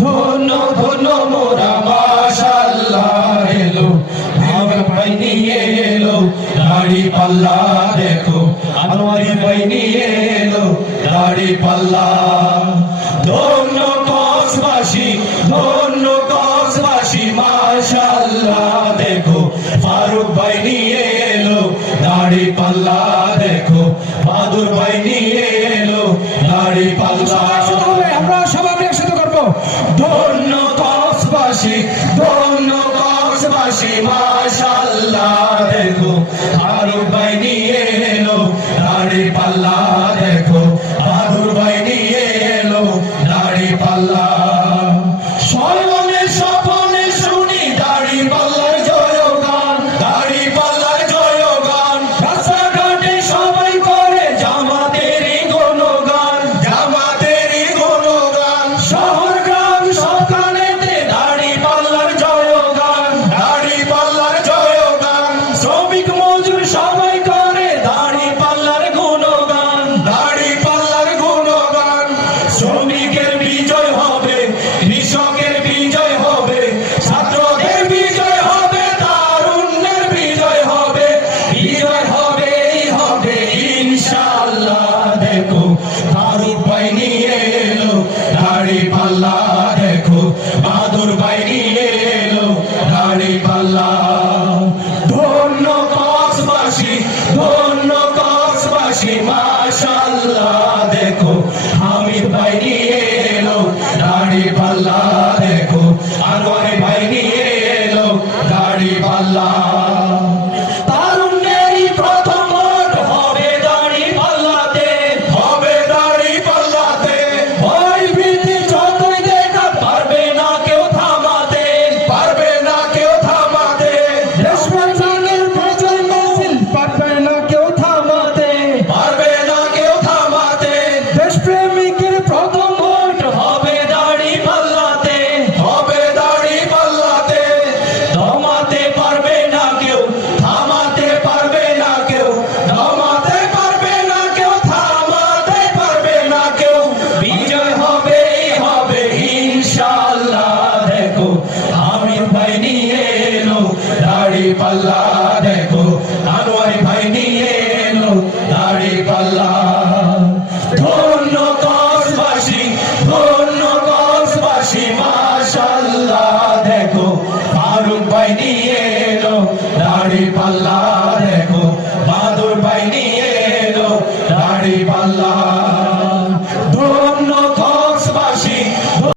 ধন্য ধন্য মোরা মাশাআল্লাহ এলো ভাই ভাই নিয়ে এলো দাড়ি পাল্লা দেখো আনোয়ারি ভাই নিয়ে এলো দাড়ি পাল্লা ধন্য কসবাসী মাশাআল্লাহ দেখো ফারুক ভাই নিয়ে এলো দাড়ি পাল্লা দেখো বাদুর ভাই নিয়ে এলো দাড়ি পাল্লা আমরা সবাই একসাথে করবো ধন্য কসবাসী মাশাআল্লাহ দেখো ফারুক ভাই নিয়ে এলো দাড়ি পাল্লা দেখো বাদুর ভাই নিয়ে এলো দাড়ি পাল্লা স্বপনে শুনি দাড়ি পাল্লার জয়গান রাস্তাঘাটে সবাই করে জামাতেরই গুণগান শহর গ্রাম সবখানেতে দাড়ি পাল্লার জয়গান শ্রমিক মজুর সবাই করে দাড়ি পাল্লার গুণগান শ্রমিকের বিজয় হবে কৃষকের বিজয় হবে ছাত্রদের বিজয় হবে তারুণ্যের বিজয় হবে ইনশাআল্লাহ দেখো ফারুক ভাই নিয়ে এলো দাড়ি পাল্লা দেখো বাদুর ভাই নিয়ে এলো দাড়ি পাল্লা ধন্য কসবাসী মাশাআল্লাহ দেখো হামিদ ভাই নিয়ে এলো দাড়ি পাল্লা দেখো আনোয়ার ভাই নিয়ে এলো দাড়ি পাল্লা তারুণ্যেরই প্রথম ভোট হবে দাড়ি পাল্লাতে ভয় ভীতি যতই দেখা পারবে না কেউ থামাতে দেশপ্রেমের বিজয় মিছিল পারবে না কেউ থামাতে দেশপ্রেমিকের প্রথম ভোট হবে দাড়ি পাল্লাতে দমাতে পারবে না কেউ থামাতে পারবে না কেউ থামাতে পারবে না কেউ বিজয় হবে ইনশাআল্লাহ দেখো হামিদ ভাই নিয়ে এলো দাড়ি পাল্লা দেখো আনোয়ার ভাই নিয়ে এলো দাড়ি পাল্লা ধন্য কসবাসী মাশাআল্লাহ দেখো ফারুক ভাই নিয়ে এলো দাড়ি পাল্লা